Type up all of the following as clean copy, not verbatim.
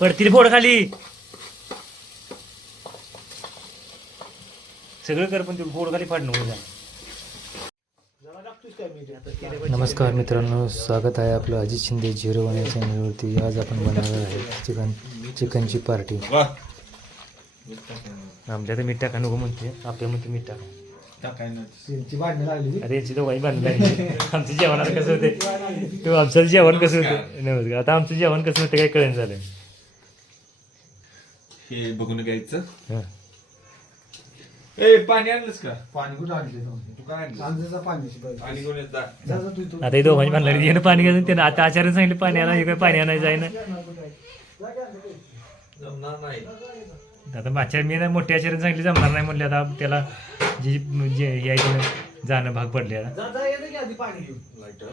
पडतील फोड खाली सगळं कर पण ते फोड खाली फाडणं होईल. नमस्कार मित्रांनो, स्वागत आहे आपलं अजित शिंदे 01 या चॅनलवरती. आज आपण बनवणार आहे चिकनची पार्टी. आमच्या तर मीठ टाका नको म्हणते, आपल्या म्हणते मीठ टाका. अरे यांची दोघांनी बांधली लागली. आमचं जेवणाला कसं होते किंवा आमचं जेवण कसं होते. नमस्कार. आता आमचं जेवण कसं होतं काय कळण झालं हे बघून घ्यायचं. हां ए पाणी आणलंस का? पाणी कुठं आणले तू काय आणलं? सांजेचा पाण्याची पाणी घेऊन येत जा. आता हे दोघांनी बांधलं येणं पाणी घ्यायचं त्यानं आता आचार्य सांगितलं पाणी आणा हे काय पाणी आणायचं आहे ना. जमणार नाही. आता आचार्य मी ना मोठ्या आचार्याने सांगितलं जमणार नाही म्हटलं. आता त्याला जे यायचं जाणं भाग पडले आता लायटर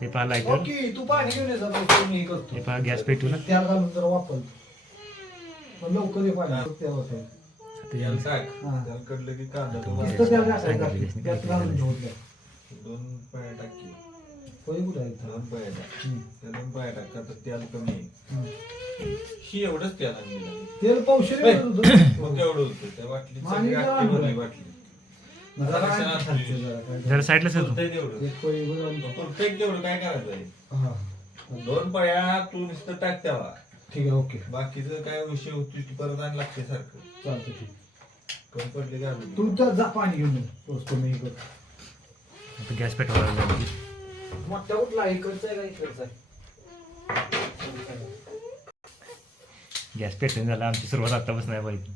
ते पहा लायटर तू पाणी घेऊन ये जा, मग मी हे करतो. हे पहा गॅस पेटू ना. त्याला घालून जरा वापर पण लवकर ये पाणी त्या होतं. त्याला टाक. हां. त्याला कडलं की कांदा तो नुसतं भाजायचा. त्याला टाकायचं. त्यात घालून ठेवून द्या. 2 पाया टाक की. होय कुठं आहे इथं? 2 पाया टाक. हम्म. त्या 2 पाया टाक का तर तेल कमी आहे. हम्म. ही एवढंच तेल आणलेलं. तेल पावशेर ए, होतं. मग केवढं होतं त्या बाटलीत आणि सगळी जरा अख्खी आणलं. भरली बाटली. जरा जरा आणि खाली. खालचं जरा काय. जरा साईडला सर पुरतंय तेवढं. एक पोळी वर आणतो. पुरतंय तेवढं काय करायचं आहे? हां. 2 पाया तू नुसतं टाक त्याला. ठीक आहे, ओके. बाकीचं काय विषय होतो ती परत आणि लागते सारखं. चालतं ठीक. कमी पडले का तू तर जा पाणी घेऊन ये. तोच तो मी हे करतो. आता गॅस पेटवायला लागला. मोठा कुठला इकडचा आहे का इकडचा आहे? गॅस पेटून झाला. आमची सुरुवात आत्तापासून नाही पाहिजे.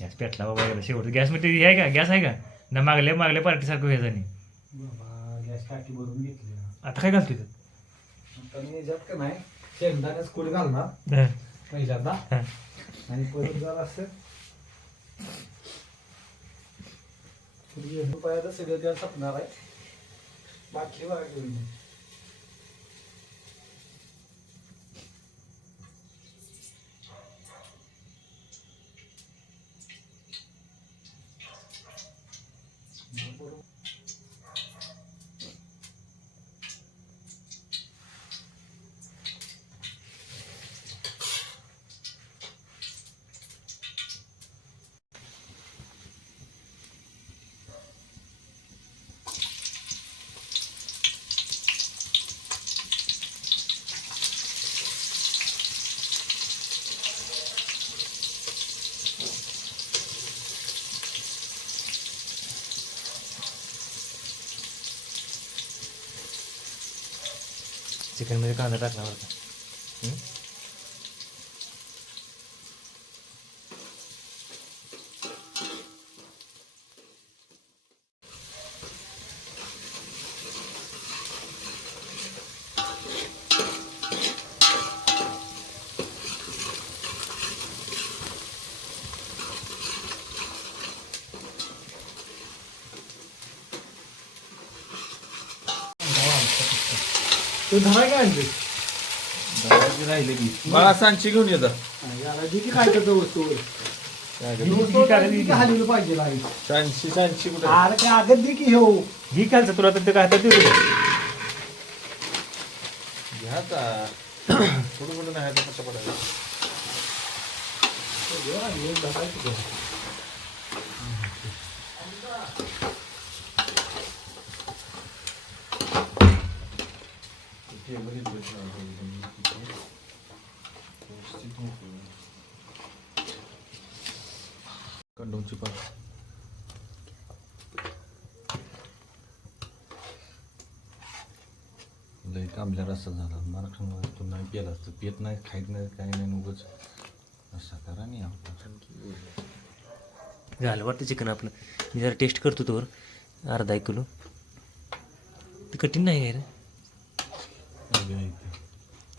गॅस पेटला बाबा याला शेवट. गॅस मध्ये हे आहे का गॅस आहे का ना मागल्या पार्टीसारखं व्हायचं नाही. बाबा गॅस टाकी भरून घेतली. आता काय घालतो आता मी याच्यात का नाही शेंगदाण्याच कूड घालणार तिथं पहिल्यांदा हां. आणि परत जरा असं रुपयाला सगळं त्या सपणार आहे. बाकी बघा घेऊन ये. चिकनमध्ये कांदा टाकला बरं का. तू धरा काय आणते? दवाची राहिले की मला सांची घेऊन येतात. याला दे की काय करतो वस्तू हलवलं पाहिजे लाई. सांची कुठे अरे काय आगत दे की हो. ही खायचं तुला तर ते काय हातात देऊ घ्याचा कुठं कुठं नाही तर कसं पडायचं. कंडोमची पात लई कांबल्या रस्ता झाला. मला तू नाही पिला असतं. पित नाही खायत नाही काही नाही उगाच रस्सा करा नाही आवडत. झालं वाटतं चिकन आपलं. मी जरा टेस्ट करतो तोवर अर्धा 1 किलो. ते कठीण नाही आहे रे.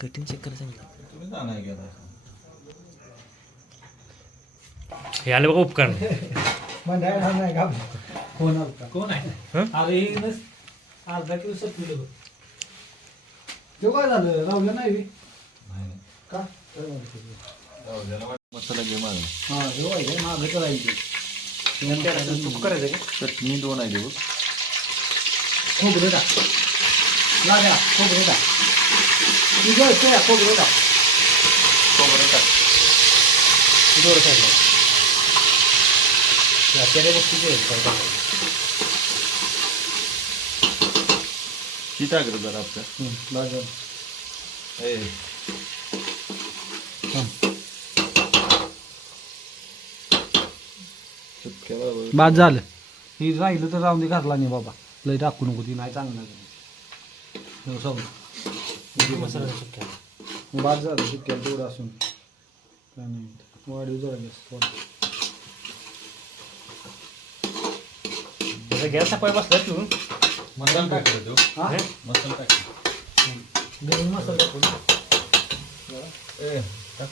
कठीण चेक करायला सांगितलं. तुम्ही जाणार गेला हे आलं बघा उपकरण. मंडळ नाही का फोन आलता. कोण आहे? अरे अर्धा किलो सपलं. ते काय झालं लावलं नाही बे? नाही का मसाला घे मागं. हा हे आहे माझं करायचं. तूप करायचं का? चटणी 2 आहे बघ. खोबरं टाक. लाद्या खोबरं टाक तुझं खोबरं टाक दोरं साईडला त्याने बघ तुझे किती आग्रह जरा आपल्या लाद्या बाद झालं ही राहिलं तर राहून दे घातला नाही बाबा लय टाकू नको ती नाही चांगलं मसाला सुक्या बाद झालं सुट्ट्या तेवढं असून काय नाही वाढीव जरा गॅस सकाळी बसला तू मसाला टाकलं तो हा मसाला टाकलं गरम मसाला टाकून टाक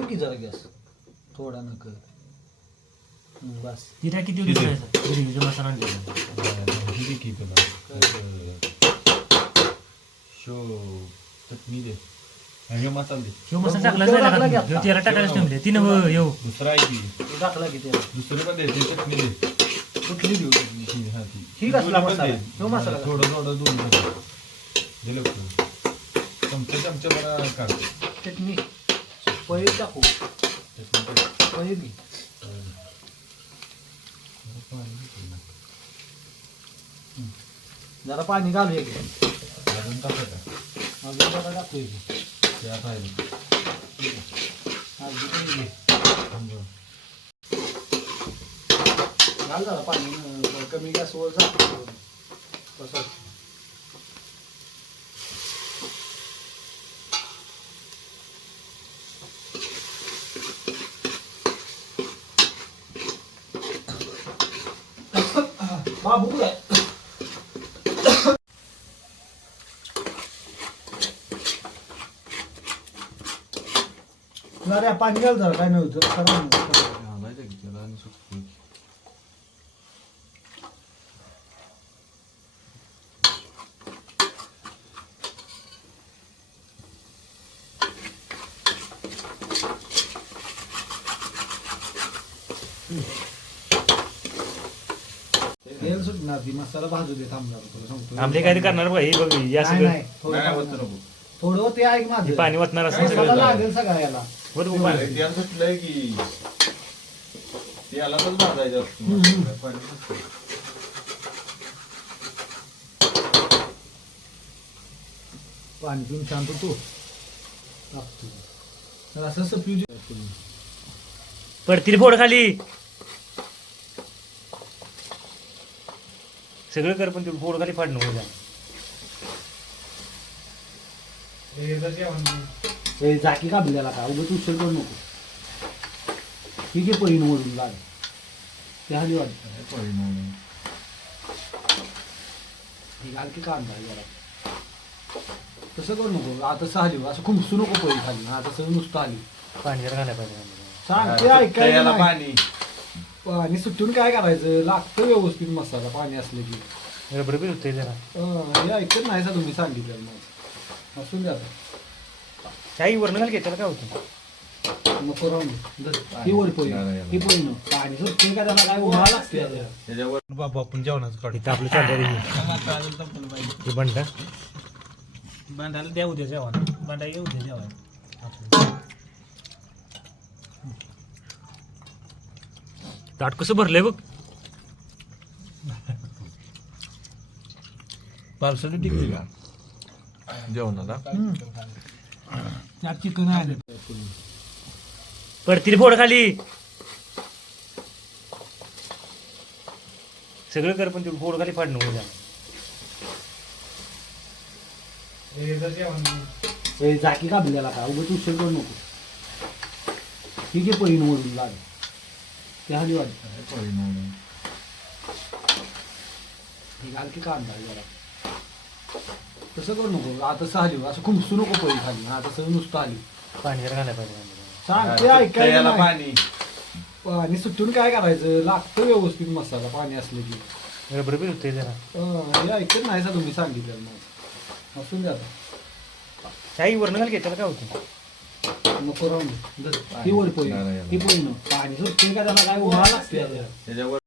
की जरा गॅस थोडा नक बस तिला किती दिवस मसाला आणलेला किती की तुला शो चटणी दे आणि मसाला दे ह्यो मसाला टाकला तेला टाकायला ठेवले तिनं येऊ दुसरा आहे की टाकला की त्याला दुसरं पण दे ते चटणी दे कुठली देऊ हा ती ही कसला मसाला तो मसाला थोडं थोडं दोन दिलं चमचे मला काढ चटणी पनीर टाकू पनीर घे जरा पाणी घालूया की अजून टाकायचं अजून जरा टाकूया की त्यात आहे घाल जरा पाणी कमी गॅसवर जातो तसं बाबू काय अरे पाणी घाल जरा काय नव्हतं घालायचं की त्याला आणि सुकं तेल सुटणार ती मसाला भाजू दे थांबणार तुला सांगतो आमले काय करणार बघ हे बघ या नाही, सगळं नाही, थोडं नाही थोडं होत नको थोडं ते ऐक माझं पाणी वाटणार असं मसाला सगळं लागेल सगळा याला बघ बघ पाणी. त्याला सुटलंय की त्याला पण भाजायचं हम्म. असतं पाणी सुटतं. पाणी पिऊन शांत होतो लागतो. तर असं पिऊ पडतील फोड खाली सगळं कर पण ते फोड खाली फाडणं होईल जाकी कापल्याला का उभं तू उशीर करू नको ठीक आहे पहिली मोडून लाग ते हल्ली वाटतं काय परिणाम आहे. ही घाल की कांदा जरा तसं करू नको आता सहली असं खुमसू नको पहिली खाली आता सगळं नुसतं आली पाणी जरा घालायला पाहिजे सांग ते ऐकायला त्याला नाही. पाणी पाणी सुटून काय करायचं लागतं व्यवस्थित मसाला पाणी असलं की रबर बी होते जरा हे ऐकत नाही का तुम्ही सांगितलं मग असून द्या काही वरण घाल घेताला काय होतं नको राहून ही वर पोळी ही पोळी नो पाणी सुटते का त्याला काय उन्हाळा लागते त्याच्यावर बाबा आपण जेवणाचं काढू इथं आपलं चाललं हे बंडा बांधायला द्या उद्या जेवण बांधा येऊ द्या जेवण ताट कसं भरलंय बघ पार्सल टिकली का जेवणाला त्यात चिकन आहे पडतील फोड खाली सगळं कर पण ते फोड खाली फाडणं होईल जाकी कापल्याला का उभं तू उशीर करू नको ठीक आहे पहिली मोडून लाग ते हल्ली वाटतं काय परिणाम आहे. ही घाल की कांदा जरा तसं करू नको आता सहली असं खुमसू नको पहिली खाली आता सगळं नुसतं आली पाणी जरा घालायला पाहिजे सांग ते ऐकायला त्याला नाही. पाणी पाणी सुटून काय करायचं लागतं व्यवस्थित मसाला पाणी असलं की रबर बी होते जरा हे ऐकत नाही का तुम्ही सांगितलं मग असून द्या काही वरण घाल घेताला काय होतं नको राहून ही वर पोळी ही पोळी नो पाणी सुटते का त्याला काय उन्हाळा लागते त्याच्यावर